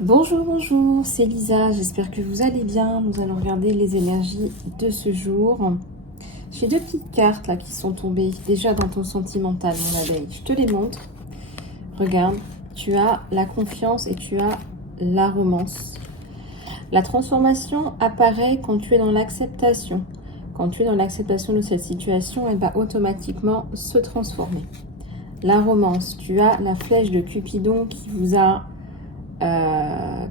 Bonjour, bonjour, c'est Lisa, j'espère que vous allez bien. Nous allons regarder les énergies de ce jour. J'ai deux petites cartes là qui sont tombées déjà dans ton sentimental, mon abeille. Je te les montre. Regarde, tu as la confiance et tu as la romance. La transformation apparaît quand tu es dans l'acceptation. Quand tu es dans l'acceptation de cette situation, elle va automatiquement se transformer. La romance, tu as la flèche de Cupidon qui vous a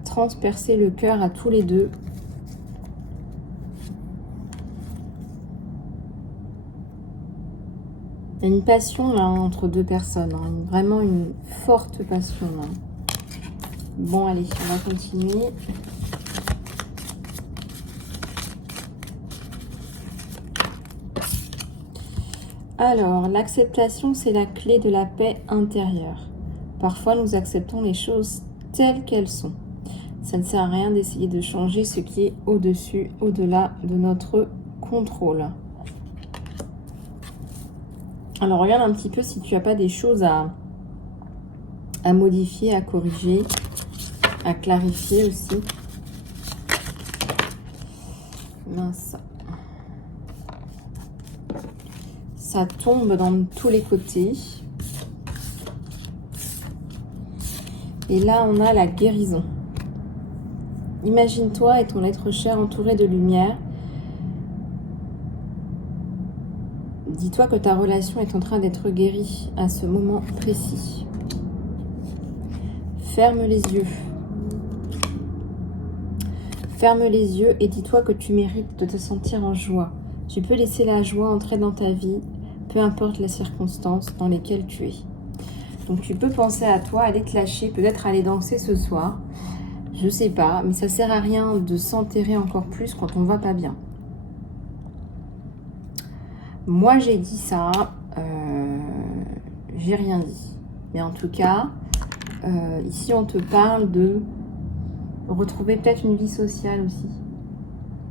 transpercer le cœur à tous les deux. Il y a une passion là entre deux personnes, hein, vraiment une forte passion là. Bon allez, on va continuer. Alors, l'acceptation, c'est la clé de la paix intérieure. Parfois, nous acceptons les choses telles qu'elles sont. Ça ne sert à rien d'essayer de changer ce qui est au-dessus, au-delà de notre contrôle. Alors, regarde un petit peu si tu n'as pas des choses à modifier, à corriger, à clarifier aussi. Mince. Ça tombe dans tous les côtés. Et là, on a la guérison. Imagine-toi et ton être cher entouré de lumière. Dis-toi que ta relation est en train d'être guérie à ce moment précis. Ferme les yeux. Ferme les yeux et dis-toi que tu mérites de te sentir en joie. Tu peux laisser la joie entrer dans ta vie, peu importe les circonstances dans lesquelles tu es. Donc tu peux penser à toi, aller te lâcher, peut-être aller danser ce soir. Je sais pas, mais ça sert à rien de s'enterrer encore plus quand on va pas bien. Moi j'ai dit ça, j'ai rien dit. Mais en tout cas, ici on te parle de retrouver peut-être une vie sociale aussi.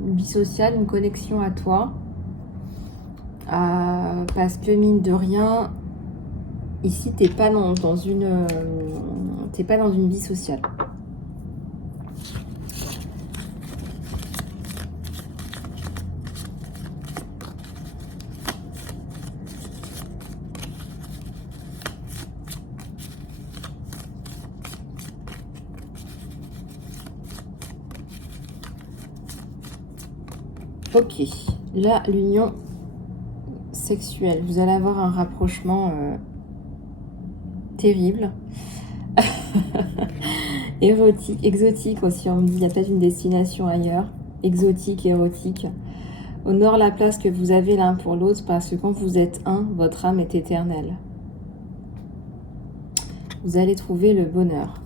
Une vie sociale, une connexion à toi. Parce que mine de rien, ici t'es pas dans une vie sociale. Ok, là l'union sexuelle, vous allez avoir un rapprochement terrible. Érotique, exotique aussi, on me dit, il y a peut-être une destination ailleurs. Exotique, érotique. Honore la place que vous avez l'un pour l'autre parce que quand vous êtes un, votre âme est éternelle. Vous allez trouver le bonheur.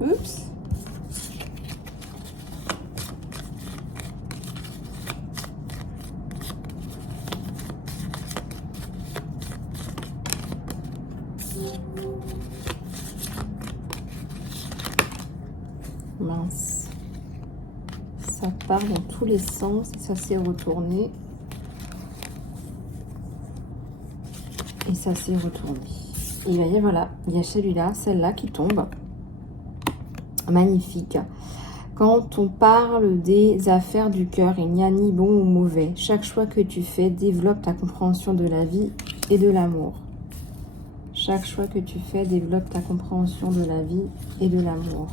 Oups. Mince. Ça part dans tous les sens et ça s'est retourné. Et ça s'est retourné. Et voyez, voilà, il y a celui-là, celle-là qui tombe. Magnifique. Quand on parle des affaires du cœur, il n'y a ni bon ou mauvais. Chaque choix que tu fais développe ta compréhension de la vie et de l'amour. Chaque choix que tu fais développe ta compréhension de la vie et de l'amour.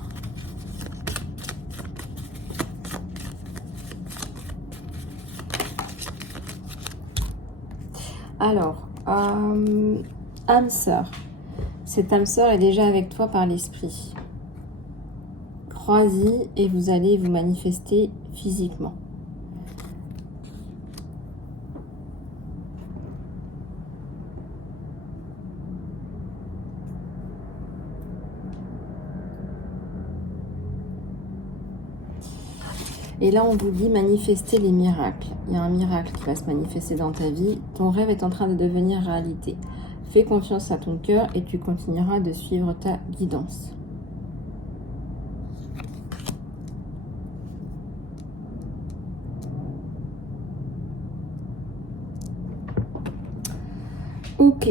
Alors, âme sœur. Cette âme sœur est déjà avec toi par l'esprit. Crois-y et vous allez vous manifester physiquement. Et là, on vous dit manifester les miracles. Il y a un miracle qui va se manifester dans ta vie. Ton rêve est en train de devenir réalité. Fais confiance à ton cœur et tu continueras de suivre ta guidance. Ok,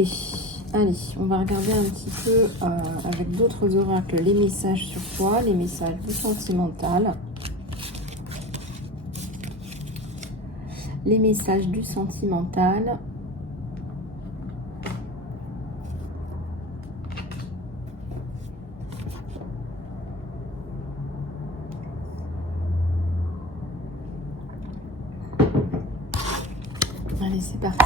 allez, on va regarder un petit peu avec d'autres oracles les messages sur toi, les messages du sentimental. Les messages du sentimental. Allez, c'est parti.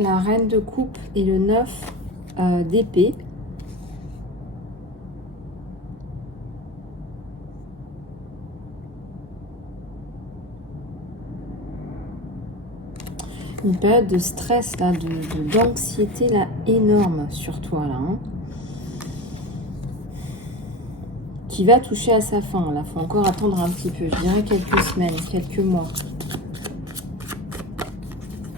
La reine de coupe et le 9 d'épée. Une période de stress, là, d'anxiété là, énorme sur toi, là. Hein, qui va toucher à sa fin. Là, il faut encore attendre un petit peu. Je dirais quelques semaines, quelques mois.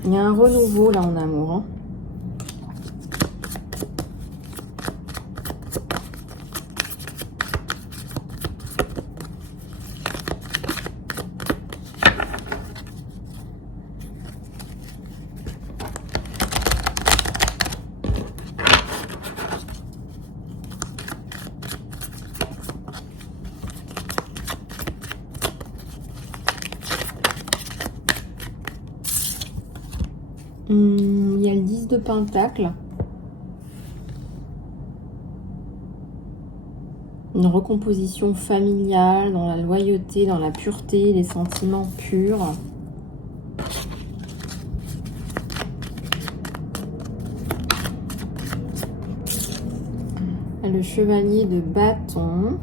Il y a un renouveau, là, en amour. Hein. Il y a le 10 de Pentacle. Une recomposition familiale, dans la loyauté, dans la pureté, les sentiments purs. Le chevalier de bâton.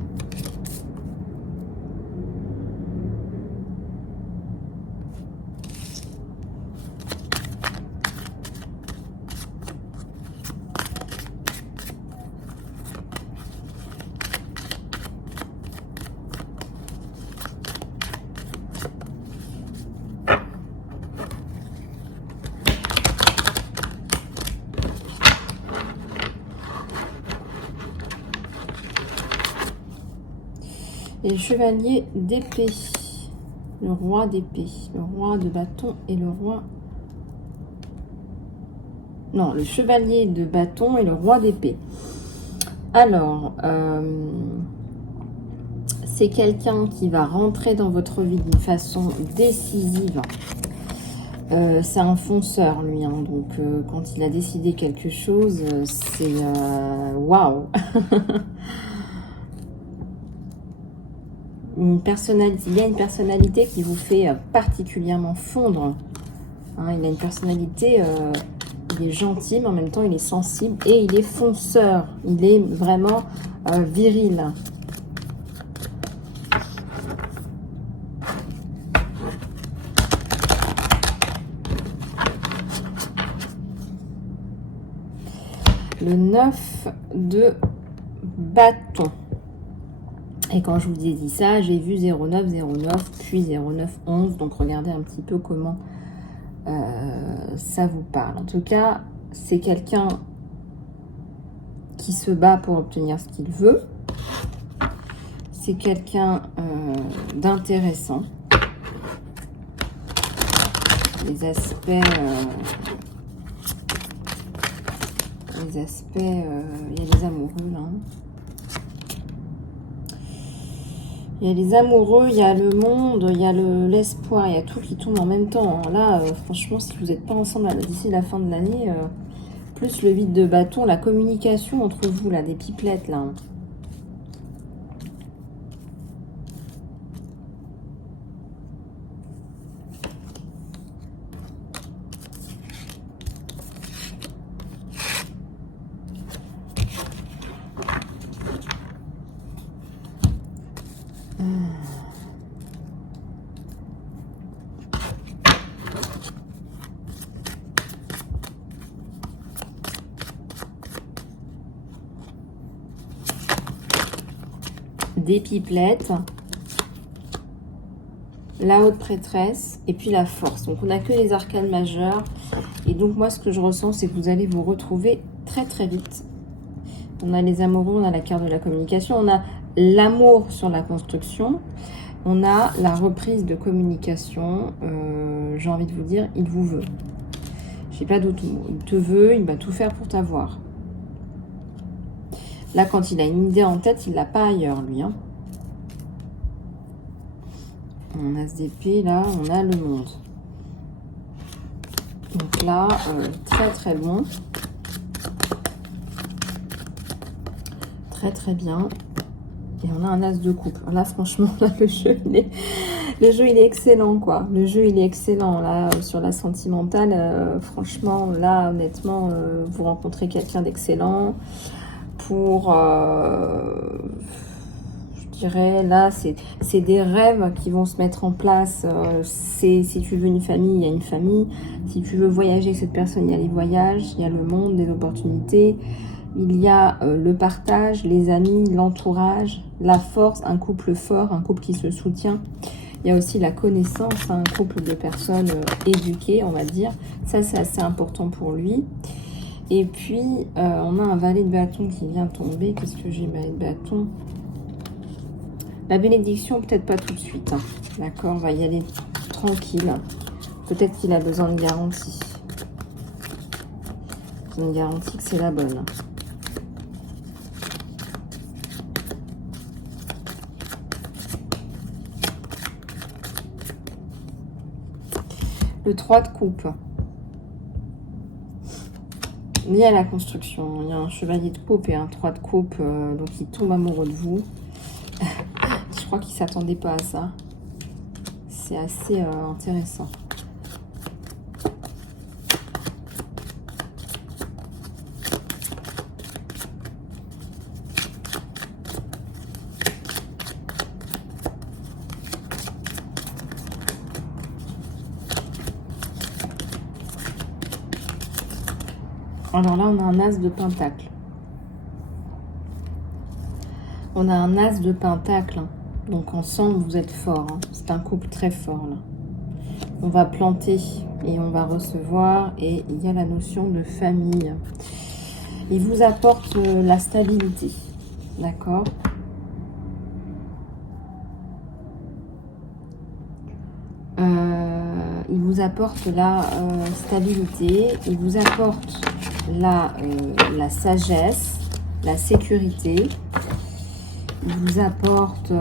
Et le chevalier d'épée, le roi d'épée, le roi de bâton et le roi... Non, le chevalier de bâton et le roi d'épée. Alors, c'est quelqu'un qui va rentrer dans votre vie d'une façon décisive. C'est un fonceur, lui. Hein, donc, quand il a décidé quelque chose, c'est... Waouh. Il a une personnalité qui vous fait particulièrement fondre. Hein, il a une personnalité, il est gentil, mais en même temps il est sensible et il est fonceur. Il est vraiment viril. Le 9 de bâton. Et quand je vous ai dit ça, j'ai vu 0909, puis 0911. Donc, regardez un petit peu comment ça vous parle. En tout cas, c'est quelqu'un qui se bat pour obtenir ce qu'il veut. C'est quelqu'un d'intéressant. Les aspects... il y a les amoureux, là. Il y a les amoureux, il y a le monde, il y a l'espoir, il y a tout qui tourne en même temps. Hein. Là, franchement, si vous n'êtes pas ensemble d'ici la fin de l'année, plus le vide de bâton, la communication entre vous, là, des pipelettes, là. des pipelettes, la haute prêtresse et puis la force. Donc on n'a que les arcanes majeures. Et donc moi ce que je ressens, c'est que vous allez vous retrouver très très vite. On a les amoureux, on a la carte de la communication, on a l'amour sur la construction, on a la reprise de communication. J'ai envie de vous dire, il vous veut. Je sais pas d'autre mot. Il te veut, il va tout faire pour t'avoir. Là, quand il a une idée en tête, il l'a pas ailleurs, lui. Hein. On a ce d'épée, là, on a le monde. Donc là, très très bon. Très très bien. Et on a un as de coupe. Là, franchement, là, le jeu, il est excellent, quoi. Le jeu, il est excellent. Là, sur la sentimentale, franchement, là, honnêtement, vous rencontrez quelqu'un d'excellent. Pour, je dirais, là, c'est des rêves qui vont se mettre en place. Si tu veux une famille, il y a une famille. Si tu veux voyager avec cette personne, il y a les voyages, il y a le monde, des opportunités. Il y a le partage, les amis, l'entourage, la force, un couple fort, un couple qui se soutient. Il y a aussi la connaissance, un couple de personnes éduquées, on va dire. Ça, c'est assez important pour lui. Et puis, on a un valet de bâton qui vient tomber. Qu'est-ce que j'ai, valet de bâton? La bénédiction, peut-être pas tout de suite. Hein. D'accord, on va y aller tranquille. Peut-être qu'il a besoin de garantie. Une garantie que c'est la bonne. Le 3 de coupe. Il y a la construction. Il y a un chevalier de coupe et un 3 de coupe. Donc, il tombe amoureux de vous. Je crois qu'il ne s'attendait pas à ça. C'est assez intéressant. Alors là, on a un as de pentacle. On a un as de pentacle. Donc ensemble, vous êtes forts. Hein. C'est un couple très fort. Là. On va planter et on va recevoir. Et il y a la notion de famille. Il vous apporte la stabilité. D'accord ? Il vous apporte la stabilité. Il vous apporte la sagesse, la sécurité. Il vous apporte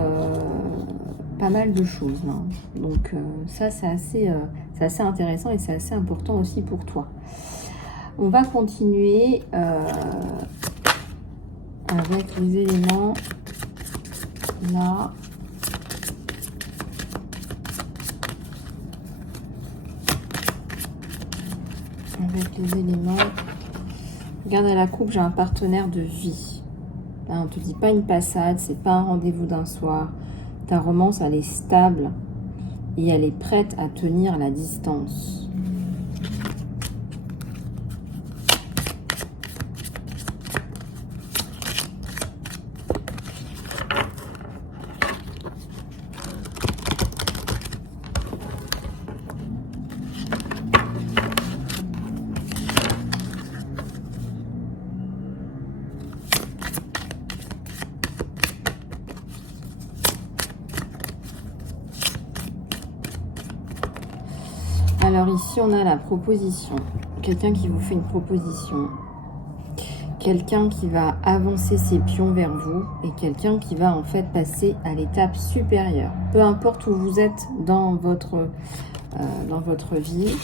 pas mal de choses. Hein. Donc ça, c'est assez intéressant et c'est assez important aussi pour toi. On va continuer avec les éléments là. Avec les éléments. Regarde à la coupe, j'ai un partenaire de vie. Là, on ne te dit pas une passade, c'est pas un rendez-vous d'un soir. Ta romance, elle est stable et elle est prête à tenir la distance. Alors ici, on a la proposition. Quelqu'un qui vous fait une proposition. Quelqu'un qui va avancer ses pions vers vous. Et quelqu'un qui va en fait passer à l'étape supérieure. Peu importe où vous êtes dans votre vie,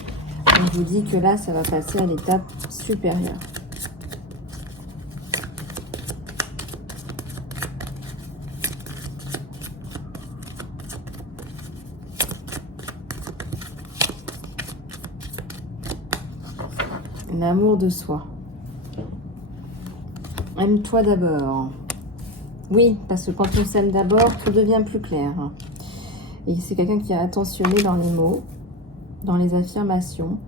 on vous dit que là, ça va passer à l'étape supérieure. L'amour de soi. Aime-toi d'abord. Oui, parce que quand on s'aime d'abord, tout devient plus clair. Et c'est quelqu'un qui est attentionné dans les mots, dans les affirmations.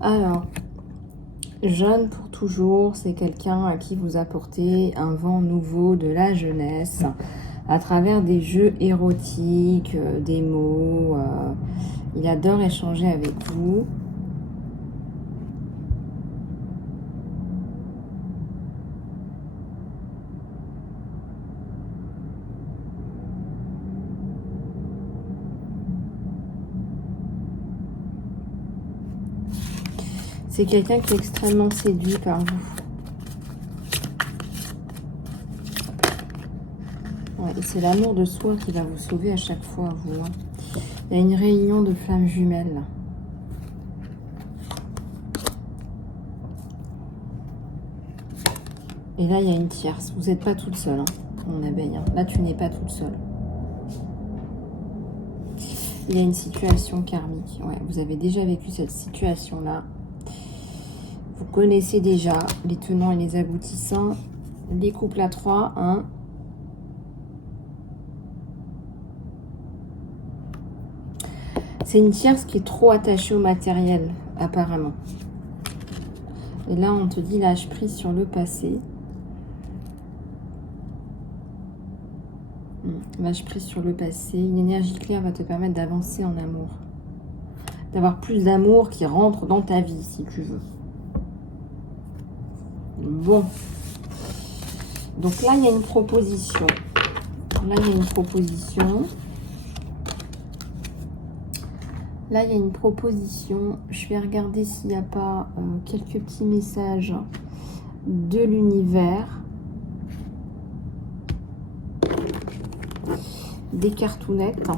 Alors, jeune pour toujours, c'est quelqu'un à qui vous apportez un vent nouveau de la jeunesse à travers des jeux érotiques, des mots. Il adore échanger avec vous. C'est quelqu'un qui est extrêmement séduit par vous. Ouais, et c'est l'amour de soi qui va vous sauver à chaque fois, vous. Hein. Il y a une réunion de flammes jumelles. Là. Et là, il y a une tierce. Vous n'êtes pas toute seule, hein, mon abeille. Hein. Là, tu n'es pas toute seule. Il y a une situation karmique. Ouais, vous avez déjà vécu cette situation-là. Vous connaissez déjà les tenants et les aboutissants. Les couples à 3, hein. C'est une tierce qui est trop attachée au matériel, apparemment. Et là, on te dit lâche prise sur le passé. Lâche prise sur le passé. Une énergie claire va te permettre d'avancer en amour. D'avoir plus d'amour qui rentre dans ta vie, si tu veux. Bon. Donc là, il y a une proposition. Là, il y a une proposition. Là, il y a une proposition. Je vais regarder s'il n'y a pas quelques petits messages de l'univers. Des cartounettes.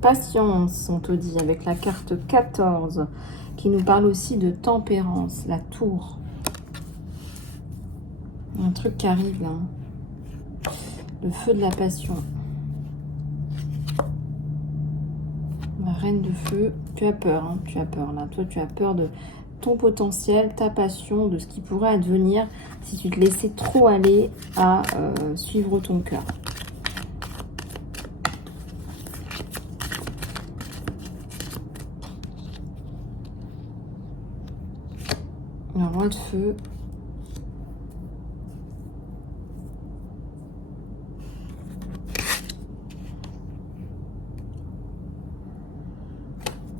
Patience, on te dit, avec la carte 14, qui nous parle aussi de tempérance, la tour. Un truc qui arrive là. Le feu de la passion. La reine de feu. Tu as peur, hein, tu as peur là. Toi, tu as peur de ton potentiel, ta passion, de ce qui pourrait advenir si tu te laissais trop aller à suivre ton cœur. Le roi de feu.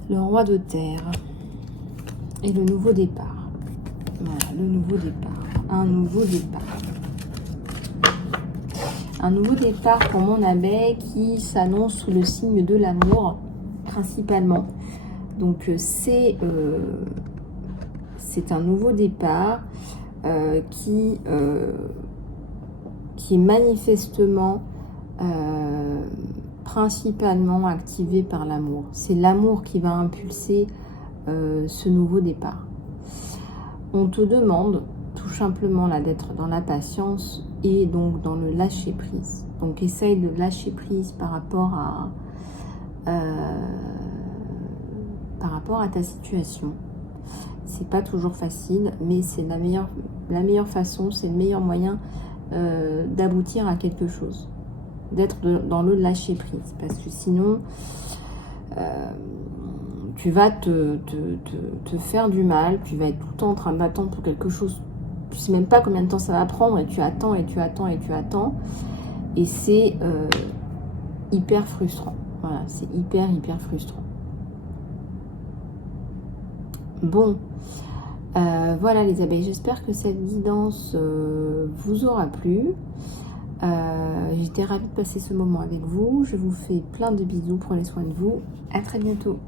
Le roi de terre. Et le nouveau départ. Voilà, le nouveau départ. Un nouveau départ. Un nouveau départ pour mon abeille qui s'annonce sous le signe de l'amour, principalement. Donc, c'est un nouveau départ qui est manifestement principalement activé par l'amour. C'est l'amour qui va impulser ce nouveau départ. On te demande tout simplement là d'être dans la patience et donc dans le lâcher prise. Donc essaye de lâcher prise par rapport à ta situation. C'est pas toujours facile, mais c'est la meilleure façon, c'est le meilleur moyen d'aboutir à quelque chose. D'être dans le lâcher prise. Parce que sinon, tu vas te faire du mal, tu vas être tout le temps en train d'attendre pour quelque chose. Tu sais même pas combien de temps ça va prendre et tu attends et tu attends et tu attends. Et c'est hyper frustrant. Voilà, c'est hyper frustrant. Bon, voilà les abeilles, j'espère que cette guidance vous aura plu. J'étais ravie de passer ce moment avec vous. Je vous fais plein de bisous, prenez soin de vous. À très bientôt.